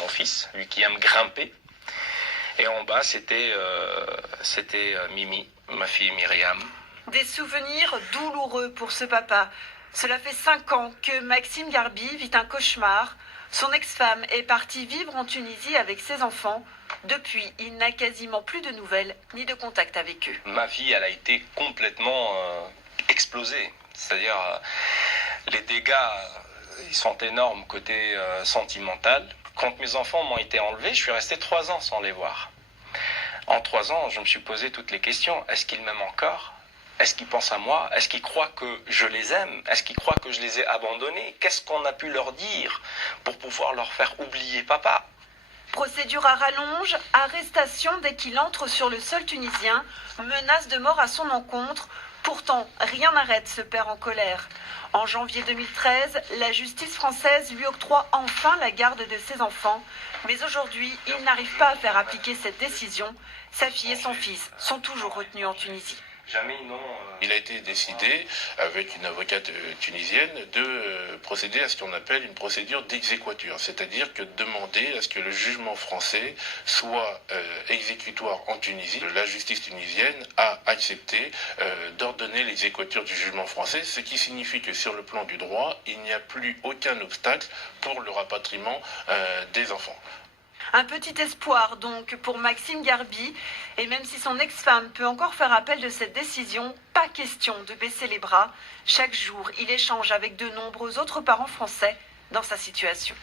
mon fils, lui qui aime grimper. Et en bas, c'était Mimi, ma fille Myriam. Des souvenirs douloureux pour ce papa. Cela fait 5 ans que Maxime Garbi vit un cauchemar. Son ex-femme est partie vivre en Tunisie avec ses enfants. Depuis, il n'a quasiment plus de nouvelles ni de contact avec eux. Ma vie, elle a été complètement explosée. C'est-à-dire, les dégâts, ils sont énormes côté sentimental. Quand mes enfants m'ont été enlevés, je suis resté 3 ans sans les voir. En 3 ans, je me suis posé toutes les questions. Est-ce qu'ils m'aiment encore ? Est-ce qu'ils pensent à moi ? Est-ce qu'ils croient que je les aime ? Est-ce qu'ils croient que je les ai abandonnés ? Qu'est-ce qu'on a pu leur dire pour pouvoir leur faire oublier papa ? Procédure à rallonge, arrestation dès qu'il entre sur le sol tunisien, menace de mort à son encontre. Pourtant, rien n'arrête ce père en colère. En janvier 2013, la justice française lui octroie enfin la garde de ses enfants. Mais aujourd'hui, il n'arrive pas à faire appliquer cette décision. Sa fille et son fils sont toujours retenus en Tunisie. Il a été décidé, avec une avocate tunisienne, de procéder à ce qu'on appelle une procédure d'exéquatur, c'est-à-dire que demander à ce que le jugement français soit exécutoire en Tunisie. La justice tunisienne a accepté d'ordonner l'exéquatur du jugement français, ce qui signifie que sur le plan du droit, il n'y a plus aucun obstacle pour le rapatriement des enfants. Un petit espoir donc pour Maxime Garbi, et même si son ex-femme peut encore faire appel de cette décision, pas question de baisser les bras. Chaque jour, il échange avec de nombreux autres parents français dans sa situation.